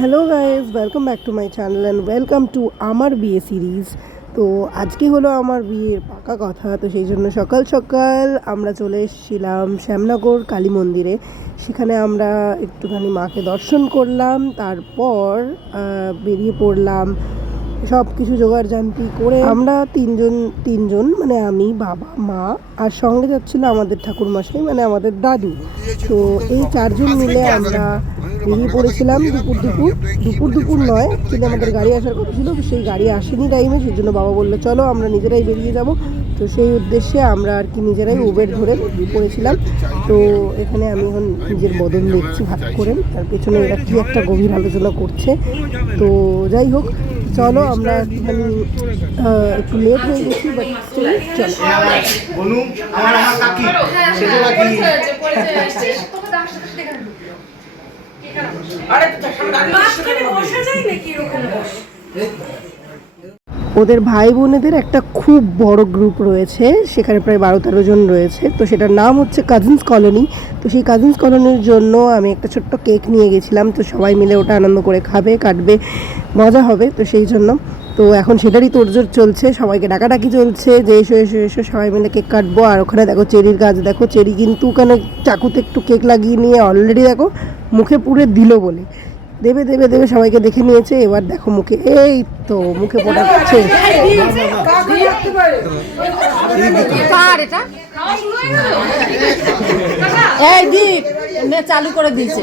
Hello guys welcome back to my channel and welcome to আমার বিয়ে series তো আজকে হলো আমার বিয়ের পাকা কথা, তো সেই জন্য সকাল সকাল আমরা চলে এসেছিলাম শ্যামনগর কালী মন্দিরে। সেখানে আমরা একটুখানি মাকে দর্শন করলাম, তারপর বেরিয়ে পড়লাম সব কিছু জোগাড় জান্তি করে আমরা তিনজন তিনজন মানে আমি, বাবা, মা, আর সঙ্গে যাচ্ছিল আমাদের ঠাকুরমশাই মানে আমাদের দাদু। তো এই চারজন মিলে আমরা বেরিয়ে পড়েছিলাম দুপুর দুপুর দুপুর দুপুর নয় কিন্তু আমাদের গাড়ি আসার কথা ছিল সেই গাড়ি আসেনি টাইমে সেই জন্য বাবা বলল চলো আমরা নিজেরাই বেরিয়ে যাব। তো সেই উদ্দেশ্যে আমরা আর কি নিজেরাই উবের ধরে পড়েছিলাম। তো এখানে আমি এখন নিজের বদল দেখছি ভাত করে। তার পেছনে এরা কী একটা গভীর আলোচনা করছে। তো যাই হোক চলো আমরা একটুখানি একটু লেট হয়ে গেছি বাট চলো। ওদের ভাই বোনেদের একটা খুব বড় গ্রুপ রয়েছে, সেখানে প্রায় বারো তেরো জন রয়েছে। তো সেটার নাম হচ্ছে কাজিনস কলোনি তো সেই কাজিনস কলোনির জন্য আমি একটা ছোট্ট কেক নিয়ে গেছিলাম। তো সবাই মিলে ওটা আনন্দ করে খাবে, কাটবে, মজা হবে, তো সেই জন্য। তো এখন সেটারই তোড়জোড় চলছে, সবাইকে ডাকাডাকি চলছে, যে এসো এসো এসো, সবাই মিলে কেক কাটবো। আর ওখানে দেখো চেরির গাছ, দেখো চেরি কিন্তু ওখানে চাকুতে একটু কেক লাগিয়ে নিয়ে অলরেডি দেখো মুখে পুরে দিল বলে। দেবে দেবে দেবে সবাইকে দেখে নিয়েছে এবার দেখো মুখে। এই তো মুখে পড়াচ্ছে হচ্ছে এটা? এই দীপ চালু করে দিয়েছে।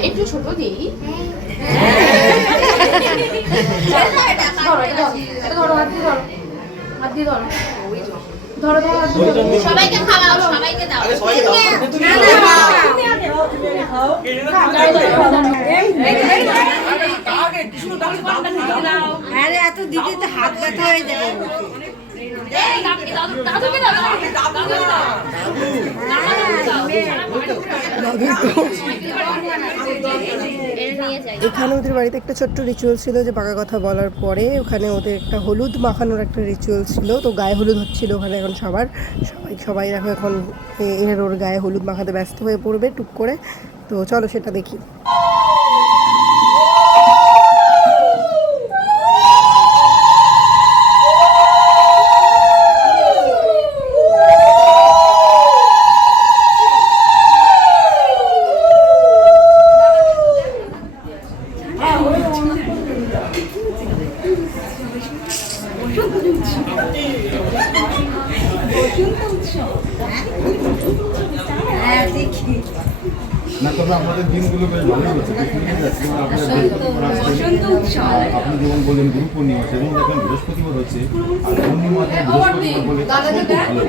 একটু ছোট দাও আরে এত দিকে তো হাত ব্যথা হয়ে যাবে এখানে ওদের বাড়িতে একটা ছোট্ট রিচুয়াল ছিল যে পাকা কথা বলার পরে ওখানে ওদের একটা হলুদ মাখানোর একটা রিচুয়াল ছিল। তো গায়ে হলুদ হচ্ছিল ওখানে এখন সবার। সবাই সবাই দেখো এখন এ- এর ওর গায়ে হলুদ মাখাতে ব্যস্ত হয়ে পড়বে টুক করে। তো চলো সেটা দেখি। না তবে আমাদের দিনগুলো বেশ ভালো হচ্ছে আপনি যেমন বললেন গুরু পূর্ণিমা সেদিন দেখেন বৃহস্পতিবার হচ্ছে আর পূর্ণিমাতে বৃহস্পতিবার বলে খুব ভালো।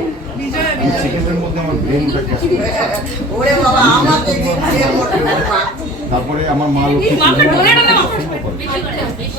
সেকেন্ডের মধ্যে আমার ব্রেনটা ক্যাচ তারপরে আমার মা লক্ষ্মী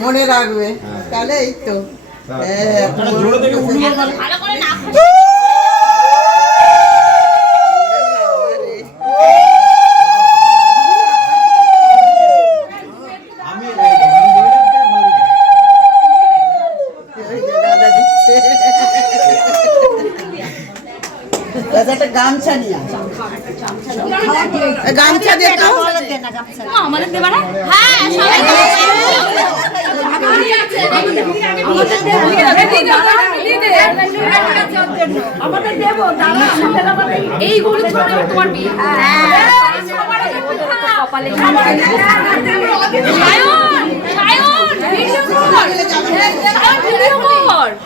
মনে রাখবে। তাহলে এই তো। হ্যাঁ, ভালো করে না আমি ওই যে দাদা দিচ্ছে দাদা একটা গামছা নিয়ে আস গামছা দে তো আমাদের দেবা না হ্যাঁ সবাই আমাদের দেবো দাঁড়া এই গরু ছোট তোমার বিয়ে সবার আগে কপালে সায়ন সায়ন ভিডিও কর সায়ন ভিডিও কর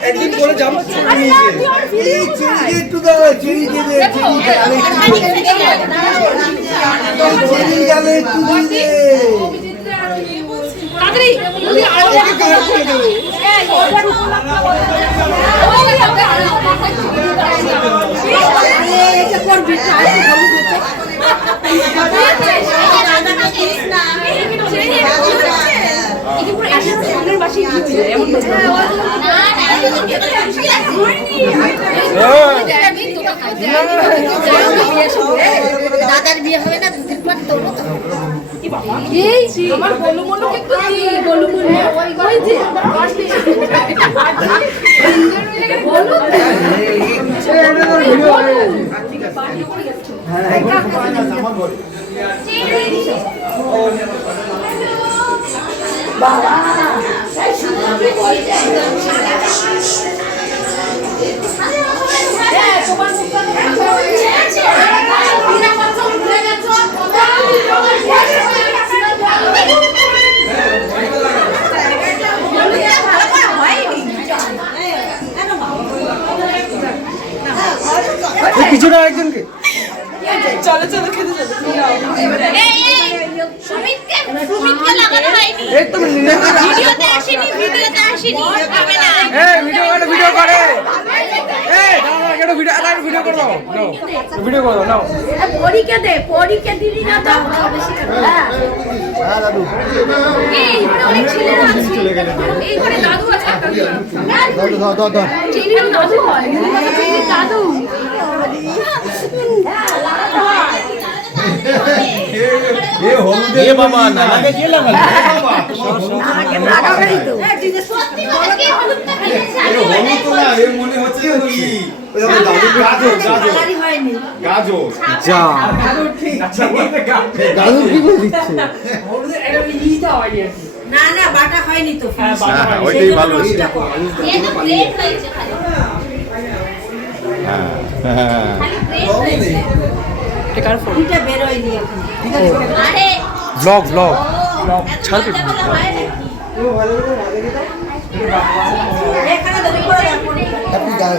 একদিন করে যাব একটু দাও দিয়ে দে একটু দিয়ে দে তাড়াতাড়ি যদি আরও দাদার বিয়ে হবে না দুদিন পর তোর তো আমার বলু মনু কিন্তু কি বলু মনু ওই ওই যে বলু পিছনে একজনকে সুমিতকে সুমিতকে লাগানো হয়নি। এই তো ভিডিওতে আসেনি। ভিডিওতে আসেনি। হবে না এই ভিডিও করে ভিডিও করে এই দাঁড়া কেন ভিডিও আরে ভিডিও করো নাও ভিডিও করো নাও। পরীকে দে পরীকে দিলি না তো হ্যাঁ। এই অনেক ছেলেরা আছে। এই ঘরে দাদু আছে দাদু দাদু বলে মনে হচ্ছে কি? গাজর গাজর গাজর। কি করে দিচ্ছে না না বাটা হয়নি তো হ্যাঁ হ্যাঁ ওইটাই ভালো। হ্যাঁ হ্যাঁ ব্লগ ব্লগ। রাখো আপনি গায়ে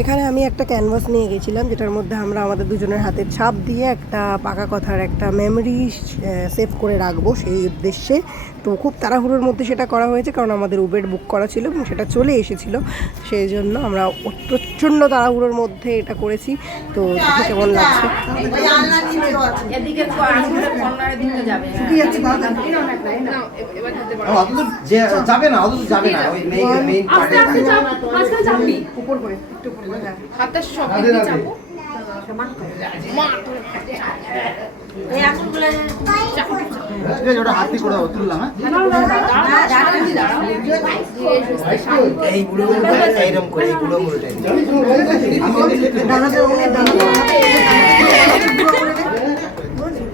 এখানে আমি একটা ক্যানভাস নিয়ে গেছিলাম যেটার মধ্যে আমরা আমাদের দুজনের হাতে ছাপ দিয়ে একটা পাকা কথার একটা মেমরি সেভ করে রাখব সেই উদ্দেশ্যে। তো খুব তাড়াহুড়োর মধ্যে সেটা করা হয়েছে কারণ আমাদের উবের বুক করা ছিল এবং সেটা চলে এসেছিল। সেই জন্য আমরা প্রচণ্ড তাড়াহুড়োর মধ্যে এটা করেছি। তো দেখে কেমন লাগছে। যাবে না। যাবে না ওই মেইন মেইন আস্তে আস্তে চাপ মাঝখানে চাপবি হাতটা সব দিকে চাপো। এই আঙুলগুলো ওটা হাত দিয়ে করে দাও, তুললাম এই বুড়ো এইরকম করে এই বুড়ো মুড়োটাই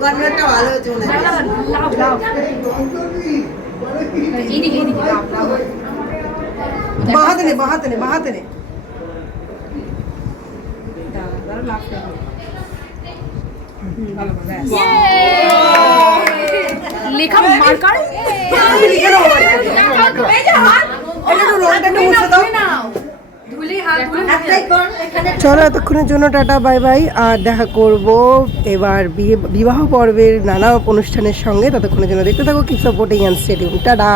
কর্নারটা ভালো হয়েছে বাহাতে নে বাহাতে নে বাহাতে নে চলো এতক্ষণের জন্য টাটা, বাই বাই, আর দেখা করব এবার বিবাহ পর্বের নানা অনুষ্ঠানের সঙ্গে। ততক্ষণের জন্য দেখতে থাকো কি সাপোর্টিং অ্যান্ড টাটা!